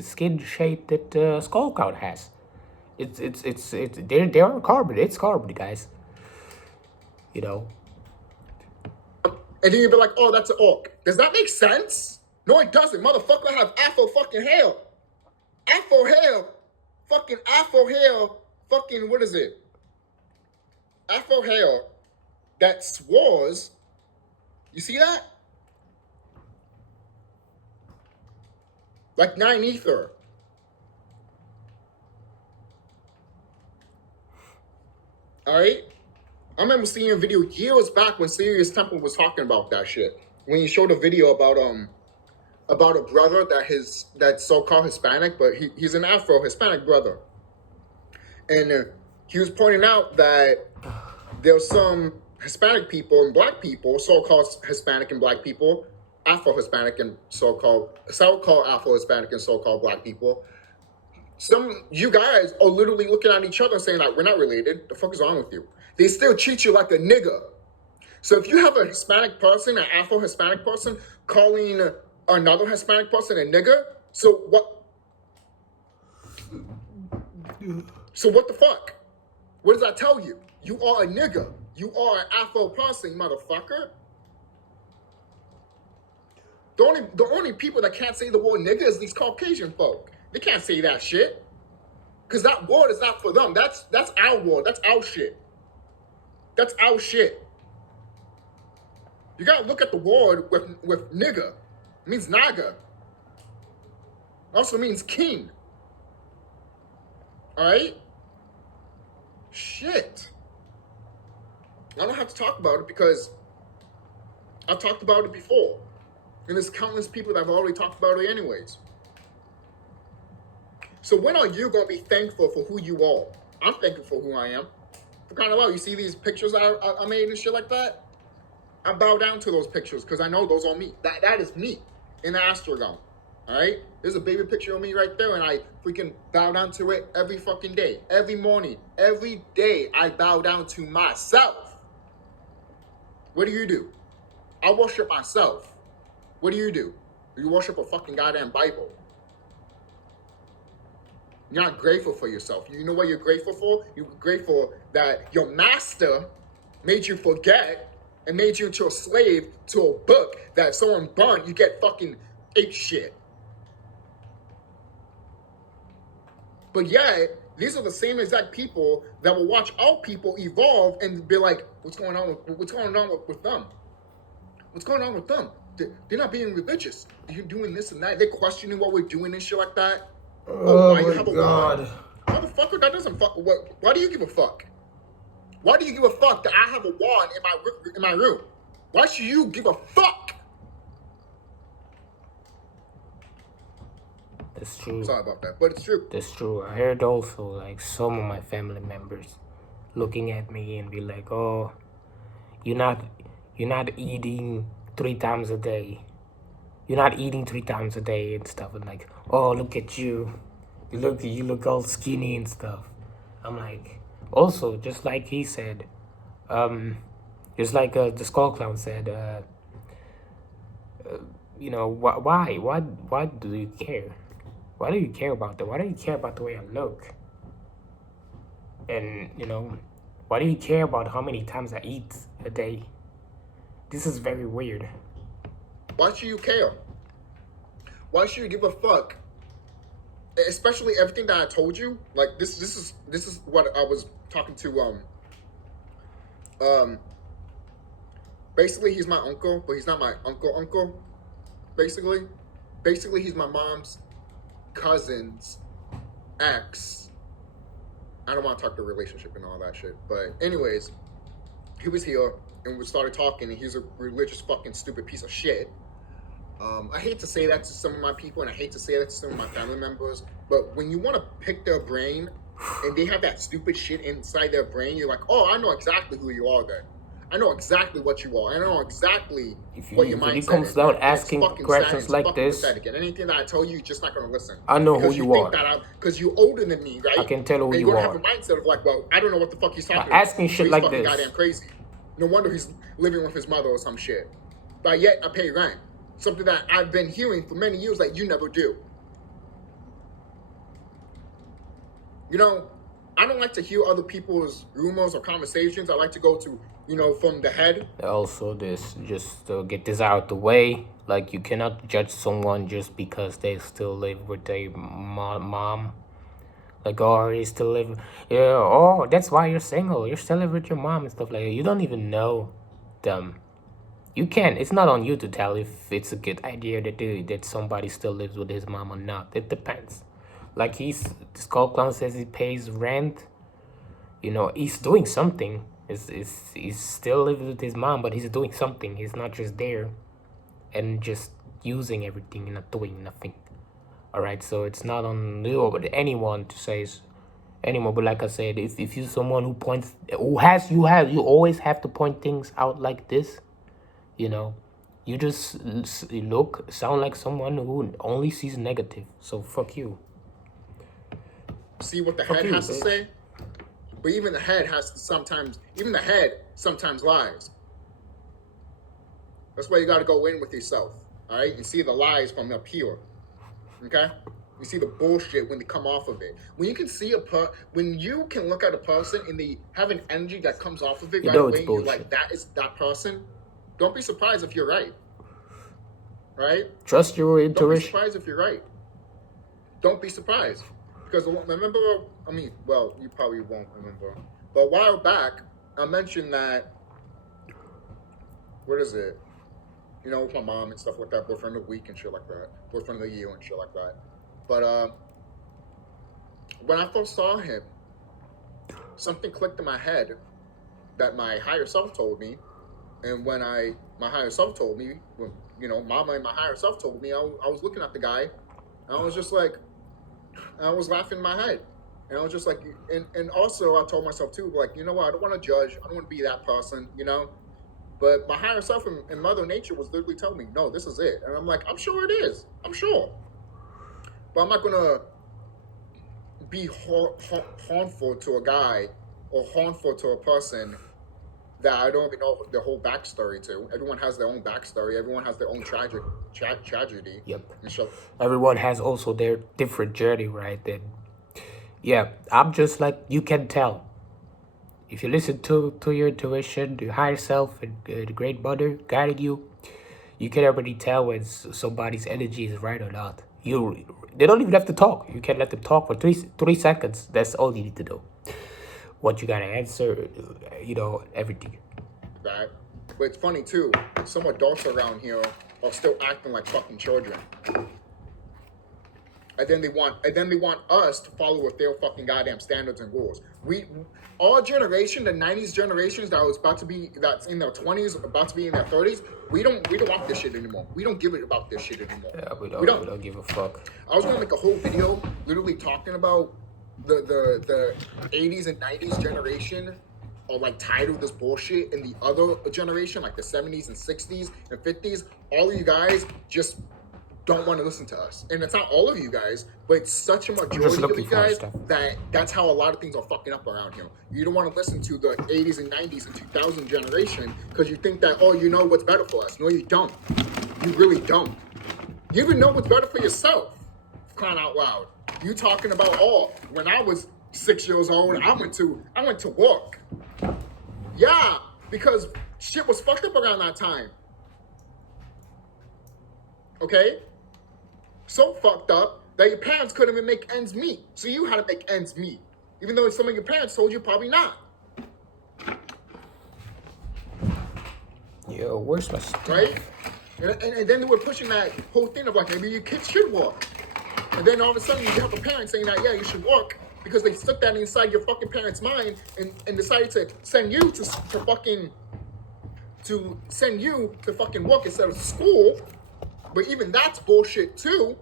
skin shade that Skull Cloud has. They're carbon. It's carbon, guys. You know. And then you'd be like, oh, that's an orc. Does that make sense? No, it doesn't. Motherfucker, I have Afro fucking hair. Afro hair. Fucking Afro hair. Fucking, what is it? Afro hair that swores. You see that? Like 9 ether. Alright? I remember seeing a video years back when Serious Temple was talking about that shit. When he showed a video about a brother that's so-called Hispanic, but he's an Afro-Hispanic brother. And he was pointing out that there's some Hispanic people and black people, so-called Hispanic and black people, Afro-Hispanic and so-called Afro-Hispanic and so-called black people. You guys are literally looking at each other and saying like, we're not related. The fuck is wrong with you? They still treat you like a nigga. So if you have a Hispanic person, an Afro-Hispanic person, calling another Hispanic person a nigga, so what? So what the fuck? What does that tell you? You are a nigga. You are an Afro person, motherfucker. The only people that can't say the word nigga is these Caucasian folk. They can't say that shit. Because that word is not for them. That's our word. That's our shit. That's our shit. You gotta look at the word with nigga. It means naga. It also means king. Alright? Shit. I don't have to talk about it because I've talked about it before. And there's countless people that have already talked about it anyways. So when are you going to be thankful for who you are? I'm thankful for who I am. For crying out loud, you see these pictures I made and shit like that? I bow down to those pictures because I know those are me. That is me in the Astrogon. Alright? There's a baby picture of me right there and I freaking bow down to it every fucking day. Every morning. Every day I bow down to myself. What do? I worship myself. What do? You worship a fucking goddamn Bible. You're not grateful for yourself. You know what you're grateful for? You're grateful that your master made you forget and made you into a slave to a book that if someone burnt, you get fucking ape shit. But yet, these are the same exact people that will watch our people evolve and be like, what's going on with them? What's going on with them? They're not being religious. They're doing this and that. They're questioning what we're doing and shit like that. Oh my God. Motherfucker, that doesn't fuck. Why do you give a fuck? Why do you give a fuck that I have a wand in my room? Why should you give a fuck? That's true. Sorry about that, but it's true. That's true. I heard also like some of my family members looking at me and be like, "Oh, you're not eating 3 times a day. You're not eating 3 times a day and stuff." And like, "Oh, look at you. You look all skinny and stuff." I'm like, also just like he said, just like the Skull Clown said, you know, why do you care? Why do you care about that? Why do you care about the way I look? And you know, why do you care about how many times I eat a day? This is very weird. Why should you care? Why should you give a fuck? Especially everything that I told you. Like this is what I was talking to. Basically, he's my uncle, but he's not my uncle. Basically, he's my mom's cousin's ex. I don't want to talk the relationship and all that shit. But anyways, he was here and we started talking, and he's a religious fucking stupid piece of shit. I hate to say that to some of my people, and I hate to say that to some of my family members, but when you want to pick their brain, and they have that stupid shit inside their brain, you're like, oh, I know exactly who you are then. I know exactly what you are. I know exactly what your mindset is. If he comes down asking questions like this, pathetic. And anything that I tell you, you're just not going to listen. I know who you are. Because you're older than me, right? I can tell who you are. You're going to have a mindset of like, well, I don't know what the fuck he's talking about. Asking shit like this. Goddamn crazy. No wonder he's living with his mother or some shit. But yet I pay rent. Something that I've been hearing for many years that you never do. You know, I don't like to hear other people's rumors or conversations. I like to go to, you know, from the head. Also, just to get this out the way, like you cannot judge someone just because they still live with their mom. Like, oh, you still live, yeah, oh, that's why you're single. You're still live with your mom and stuff like that. You don't even know them. You can't. It's not on you to tell if it's a good idea that somebody still lives with his mom or not. It depends. Like the Skull Clown says he pays rent. You know, he's doing something. He's still living with his mom, but he's doing something. He's not just there and just using everything and not doing nothing. All right, so it's not on you or anyone to say anymore. But like I said, if you're someone who points, you always have to point things out like this. You know, you just sound like someone who only sees negative. So fuck you. See what the head has to say? But even the head sometimes lies. That's why you got to go in with yourself, all right? And see the lies from up here, okay? You see the bullshit when they come off of it. When you can see when you can look at a person and they have an energy that comes off of it right away, you're like, that is that person. Don't be surprised if you're right, right? Trust your intuition. Don't be surprised if you're right. Don't be surprised. Because remember, well, you probably won't remember. But a while back, I mentioned that, what is it? You know, with my mom and stuff like that, boyfriend of the week and shit like that. Boyfriend of the year and shit like that. But when I first saw him, something clicked in my head that my higher self told me. And when my higher self told me, when, you know, mama and my higher self told me, I was looking at the guy, and I was just like, I was laughing in my head. And I was just like, and also I told myself too, like, you know what, I don't want to judge. I don't want to be that person, you know? But my higher self and Mother Nature was literally telling me, no, this is it. And I'm like, I'm sure it is. I'm sure. But I'm not going to be harmful to a guy or harmful to a person that I don't even know the whole backstory to. Everyone has their own backstory. Everyone has their own tragedy. Yep. And so, everyone has also their different journey, right? And yeah, I'm just like, you can tell. If you listen to your intuition, your higher self, and the Great Mother guiding you, you can already tell when somebody's energy is right or not. They don't even have to talk. You can let them talk for 3 seconds. That's all you need to know. What you gotta answer, you know, everything. Right. But it's funny too. Some adults around here are still acting like fucking children. And then they want us to follow with their fucking goddamn standards and rules. Our generation, the 90s generations that's in their 20s, about to be in their 30s, we don't want this shit anymore. We don't give it about this shit anymore. Yeah, we don't give a fuck. I was gonna make a whole video literally talking about the 80s and 90s generation are like tired of this bullshit, and the other generation, like the 70s and 60s and 50s, all of you guys just don't want to listen to us. And it's not all of you guys, but it's such a majority of you guys that's how a lot of things are fucking up around here. You don't want to listen to the 80s and 90s and 2000 generation because you think that, oh, you know what's better for us. No, you don't. You really don't. You even know what's better for yourself. Crying out loud. You talking about, oh, when I was 6 years old, I went to work. Yeah, because shit was fucked up around that time. Okay? So fucked up that your parents couldn't even make ends meet. So you had to make ends meet. Even though some of your parents told you probably not. Yo, where's my stuff? Right? And then they were pushing that whole thing of like, maybe your kids should work. And then all of a sudden you have a parent saying that, yeah, you should work, because they stuck that inside your fucking parents' mind and decided to send you to fucking work instead of school. But even that's bullshit too.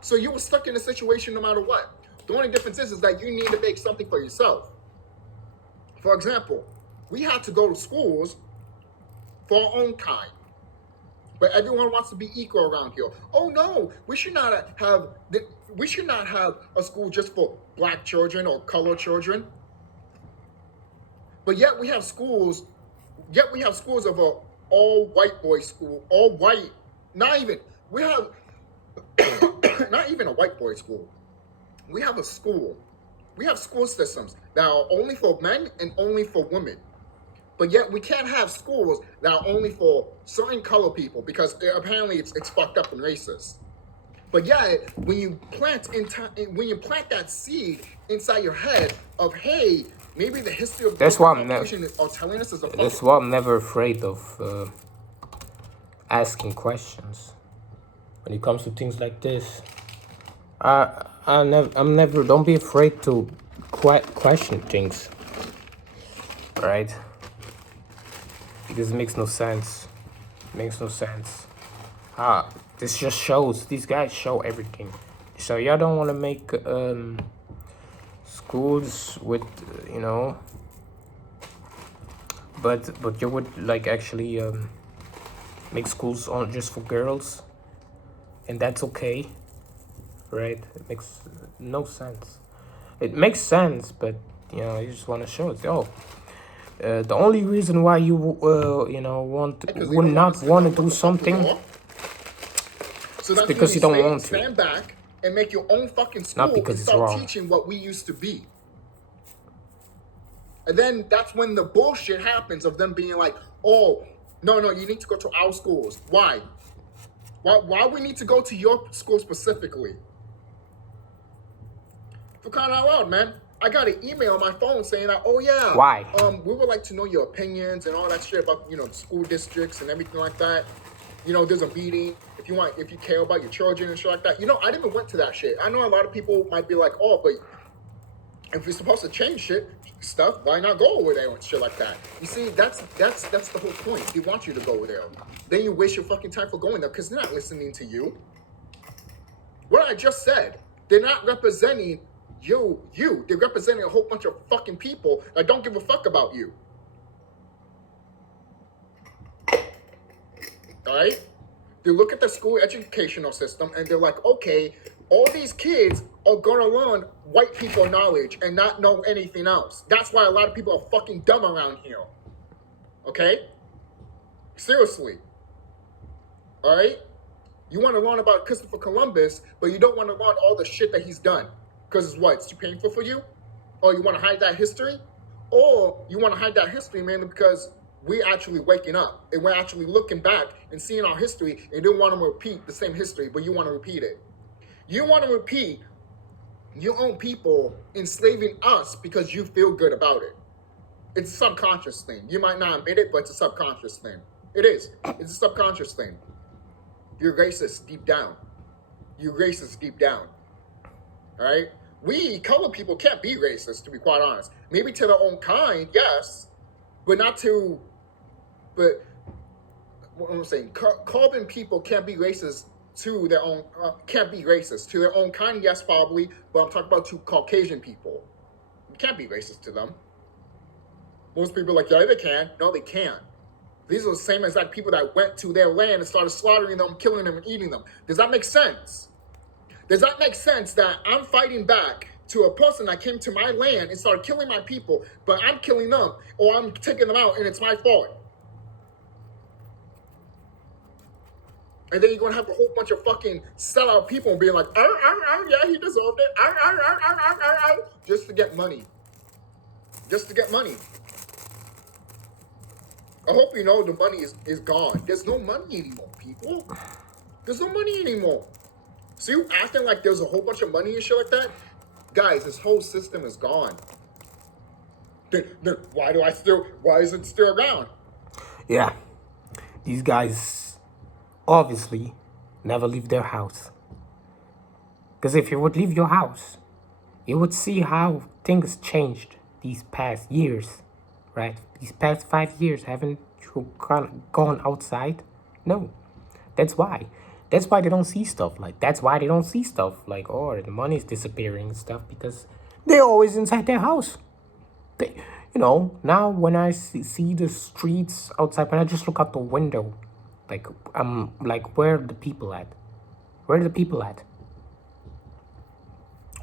So you were stuck in a situation no matter what. The only difference is that you need to make something for yourself. For example, we had to go to schools for our own kind. But everyone wants to be equal around here. Oh no, we should not have a school just for black children or colored children. But yet we have schools of a all white boy school, all white. Not even a white boy school. We have school systems that are only for men and only for women. But yet we can't have schools that are only for certain color people because apparently it's fucked up and racist. But yet when you plant that seed inside your head of, hey, maybe the history of that's why I'm are telling us as a that's why I'm never afraid of asking questions. When it comes to things like this, I'm never. Don't be afraid to question things, right? Because it makes no sense. It makes no sense. This just shows. These guys show everything. So y'all don't want to make schools with but you would like actually make schools on just for girls, and that's okay, right? It makes no sense. It makes sense, but you just want to show it. The only reason why you would not want to do something so that's because you don't want to. Stand back and make your own fucking school Not because and it's start wrong. teaching what we used to be. And then that's when the bullshit happens of them being like, oh, no, you need to go to our schools. Why? Why we need to go to your school specifically? For crying out loud, man. I got an email on my phone saying that, oh yeah. Why? We would like to know your opinions and all that shit about, the school districts and everything like that. There's a meeting if you care about your children and shit like that. I didn't even went to that shit. I know a lot of people might be like, oh, but if you're supposed to change stuff, why not go over there and shit like that? You see, that's the whole point. They want you to go over there. Then you waste your fucking time for going there because they're not listening to you. What I just said, they're not representing you. They're representing a whole bunch of fucking people that don't give a fuck about you. All right? They look at the school educational system and they're like, okay, all these kids are gonna learn white people knowledge and not know anything else. That's why a lot of people are fucking dumb around here. Okay? Seriously. All right? You want to learn about Christopher Columbus, but you don't want to learn all the shit that he's done. Because it's what? It's too painful for you? Or you want to hide that history? Or you want to hide that history, man, because we're actually waking up. And we're actually looking back and seeing our history and don't want to repeat the same history, but you want to repeat it. You want to repeat your own people enslaving us because you feel good about it. It's a subconscious thing. You might not admit it, but it's a subconscious thing. It is. It's a subconscious thing. You're racist deep down. You're racist deep down. All right? We color people can't be racist, to be quite honest. Maybe to their own kind, yes, but not to. But what I'm saying, carbon people can't be racist to their own. Can't be racist to their own kind, yes, probably. But I'm talking about to Caucasian people. You can't be racist to them. Most people are like, yeah, they can. No, they can't. These are the same exact people that went to their land and started slaughtering them, killing them, and eating them. Does that make sense? Does that make sense that I'm fighting back to a person that came to my land and started killing my people, but I'm killing them, or I'm taking them out and it's my fault? And then you're going to have a whole bunch of fucking sellout people being like, yeah, he deserved it, just to get money. Just to get money. I hope you know the money is gone. There's no money anymore, people. There's no money anymore. So you acting like there's a whole bunch of money and shit like that? Guys, this whole system is gone. Then why is it still around? Yeah. These guys obviously never leave their house. Because if you would leave your house, you would see how things changed these past years, right? These past 5 years, haven't you gone outside? No. That's why. That's why they don't see stuff like. That's why they don't see stuff like, oh, the money's disappearing and stuff, because they're always inside their house. They, now when I see the streets outside, when I just look out the window, like I'm like, where are the people at? Where are the people at?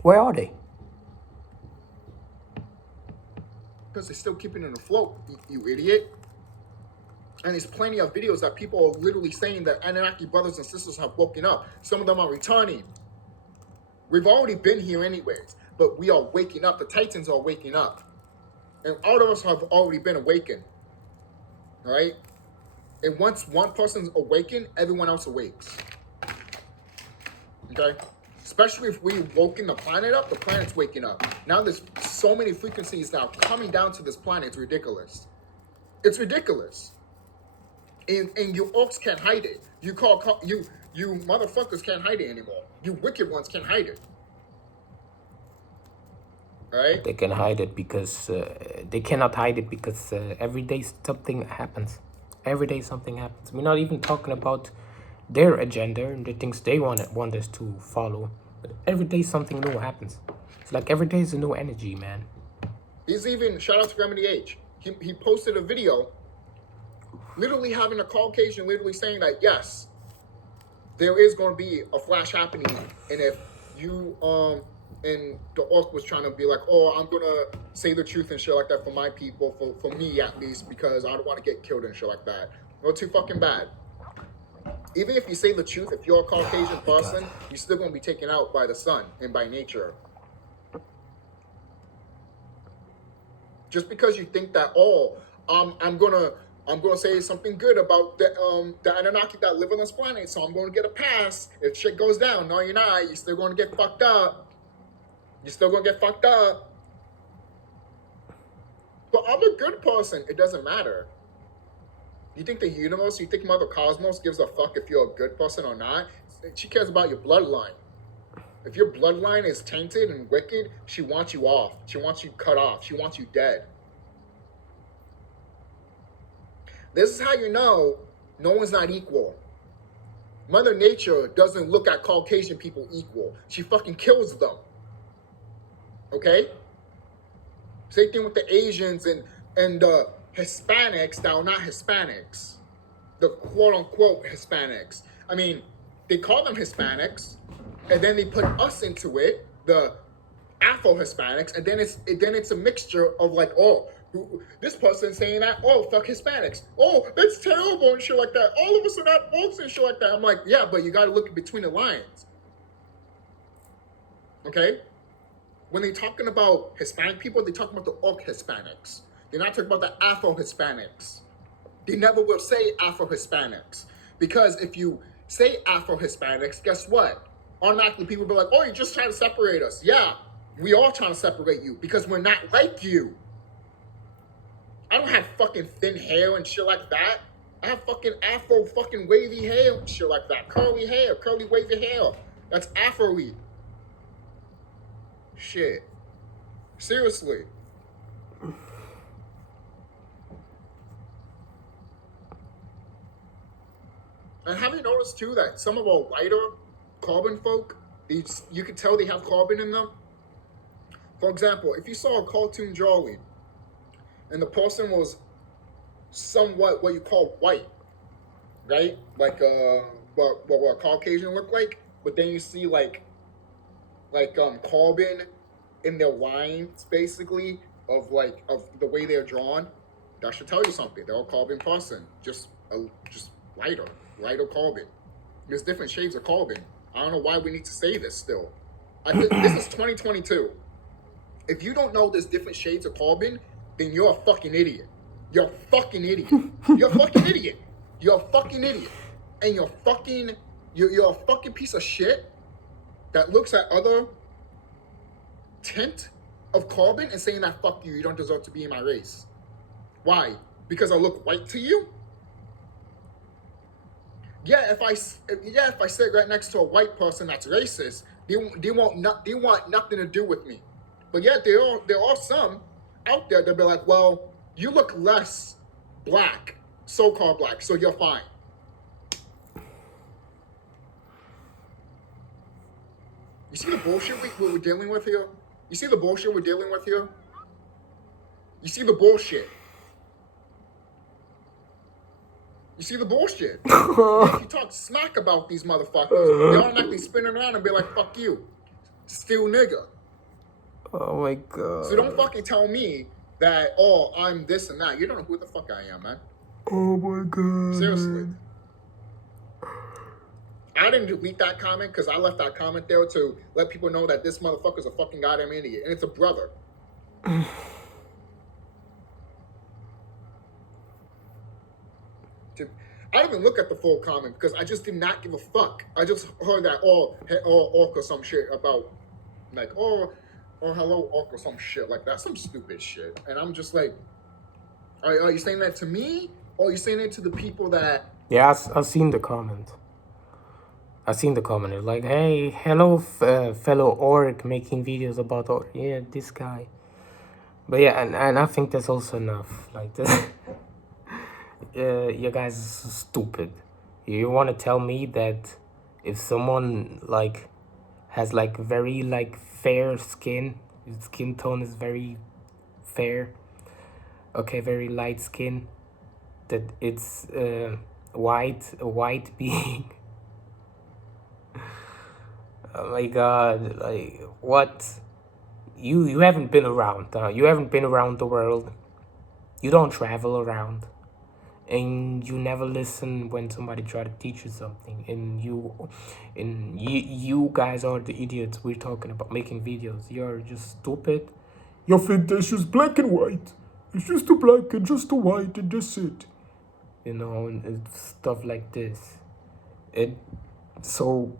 Where are they? Because they're still keeping it afloat, you idiot. And there's plenty of videos that people are literally saying that Anunnaki brothers and sisters have woken up. Some of them are returning. We've already been here anyways, but we are waking up. The Titans are waking up. And all of us have already been awakened. All right? And once one person's awakened, everyone else awakes. Okay? Especially if we've woken the planet up, the planet's waking up. Now there's so many frequencies now coming down to this planet. It's ridiculous. It's ridiculous. And you orcs can't hide it. You motherfuckers can't hide it anymore. You wicked ones can't hide it. Right? They can hide it because they cannot hide it because every day something happens. Every day something happens. We're not even talking about their agenda and the things they want us to follow. But every day something new happens. It's like every day is a new energy, man. He's even, shout out to Remedy H. He posted a video literally having a Caucasian literally saying that, yes, there is going to be a flash happening. And if you, and the orc was trying to be like, oh, I'm going to say the truth and shit like that for my people, for me at least, because I don't want to get killed and shit like that. No, too fucking bad. Even if you say the truth, if you're a Caucasian person, you're still going to be taken out by the sun and by nature. Just because you think that, oh, I'm gonna say something good about the Anunnaki that live on this planet, so I'm gonna get a pass. If shit goes down, no, you're not. You're still gonna get fucked up. You're still gonna get fucked up. But I'm a good person. It doesn't matter. You think the universe, you think Mother Cosmos gives a fuck if you're a good person or not? She cares about your bloodline. If your bloodline is tainted and wicked, she wants you off. She wants you cut off. She wants you dead. This is how you know no one's not equal. Mother Nature doesn't look at Caucasian people equal. She fucking kills them. Okay? Same thing with the Asians and the Hispanics that are not Hispanics. The quote-unquote Hispanics. I mean, they call them Hispanics, and then they put us into it, the Afro-Hispanics, and then it's a mixture of like, oh, this person saying that, oh, fuck Hispanics. Oh, that's terrible and shit like that. All of us are not folks and shit like that. I'm like, yeah, but you got to look between the lines. Okay? When they're talking about Hispanic people, they're talking about the orc Hispanics. They're not talking about the Afro-Hispanics. They never will say Afro-Hispanics. Because if you say Afro-Hispanics, guess what? Automatically people will be like, oh, you're just trying to separate us. Yeah, we are trying to separate you because we're not like you. I don't have fucking thin hair and shit like that. I have fucking Afro fucking wavy hair and shit like that. Curly hair, curly wavy hair. That's Afro-y. Shit. Seriously. And have you noticed too that some of our lighter carbon folk, you can tell they have carbon in them? For example, if you saw a cartoon drawing and the person was somewhat what you call white, right? Like what a Caucasian look like, but then you see like carbon in their lines basically of the way they're drawn, that should tell you something. They're a carbon person, just lighter carbon. There's different shades of carbon. I don't know why we need to say this still. I think this is 2022. If you don't know there's different shades of carbon, then you're a fucking idiot. You're a fucking idiot. You're a fucking idiot. You're a fucking idiot. And you're a fucking piece of shit that looks at other tint of carbon and saying that fuck you, you don't deserve to be in my race. Why? Because I look white to you? Yeah, if I sit right next to a white person that's racist, they want nothing to do with me. But yet there are some out there that be like, well, you look less black, so-called black, so you're fine. You see the bullshit we're dealing with here? You see the bullshit we're dealing with here? You see the bullshit? You see the bullshit? If you talk smack about these motherfuckers, they automatically spin around and be like, fuck you. Still nigga. Oh my god. So don't fucking tell me that, oh, I'm this and that. You don't know who the fuck I am, man. Oh my god. Seriously. I didn't delete that comment because I left that comment there to let people know that this motherfucker's a fucking goddamn idiot. And it's a brother. I didn't even look at the full comment because I just did not give a fuck. I just heard that, orc or some shit about, like, oh, hello, orc or some shit like that. Some stupid shit. And I'm just like, are you saying that to me? Oh, you're saying it to the people that... Yeah, I've seen the comment. It's like, hey, hello, fellow orc making videos about yeah, this guy. But yeah, and I think that's also enough. Like, this, you guys are stupid. You want to tell me that if someone like has like very like fair skin, his skin tone is very fair, okay, very light skin, that it's a white being. Oh my god, like, what? You haven't been around, you haven't been around the world. You don't travel around. And you never listen when somebody try to teach you something. And you guys are the idiots we're talking about making videos. You're just stupid. You think this is black and white. It's just a black and just a white and that's it. You know, and stuff like this. So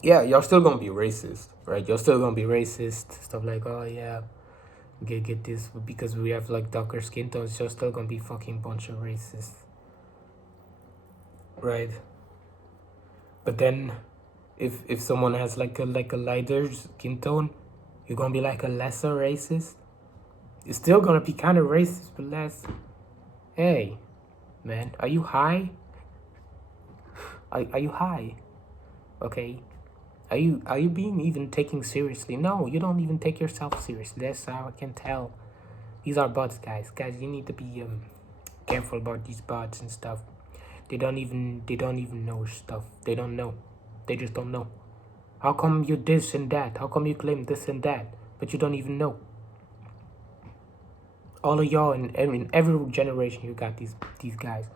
yeah, you're still gonna be racist, right? You're still gonna be racist. Stuff like, oh yeah, get this because we have like darker skin tones. You're still gonna be fucking bunch of racists, right? But then, if someone has like a lighter skin tone, you're gonna be like a lesser racist. You're still gonna be kind of racist, but less. Hey, man, are you high? Are you high? Okay. Are you being even taken seriously? No, you don't even take yourself seriously. That's how I can tell. These are bots, guys. Guys, you need to be careful about these bots and stuff. They don't even know stuff. They don't know. They just don't know. How come you this and that? How come you claim this and that? But you don't even know. All of y'all, and I mean every generation, you got these guys.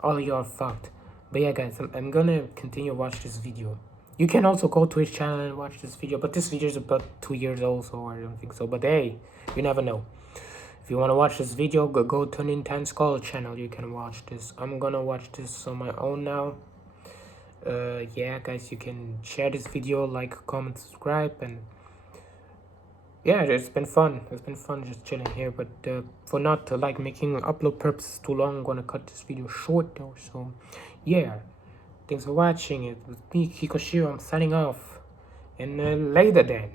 All of y'all fucked. But yeah, guys, I'm gonna continue to watch this video. You can also go to his channel and watch this video, but this video is about 2 years old, so I don't think so. But hey, you never know. If you want to watch this video, go to Nintendo Skull channel. You can watch this. I'm gonna watch this on my own now. Yeah, guys, you can share this video, like, comment, subscribe, and yeah, it's been fun. It's been fun just chilling here. But for not like making upload purposes too long, I'm gonna cut this video short though. So yeah. Thanks for watching. It was me, Kikochio. I'm signing off. And later then.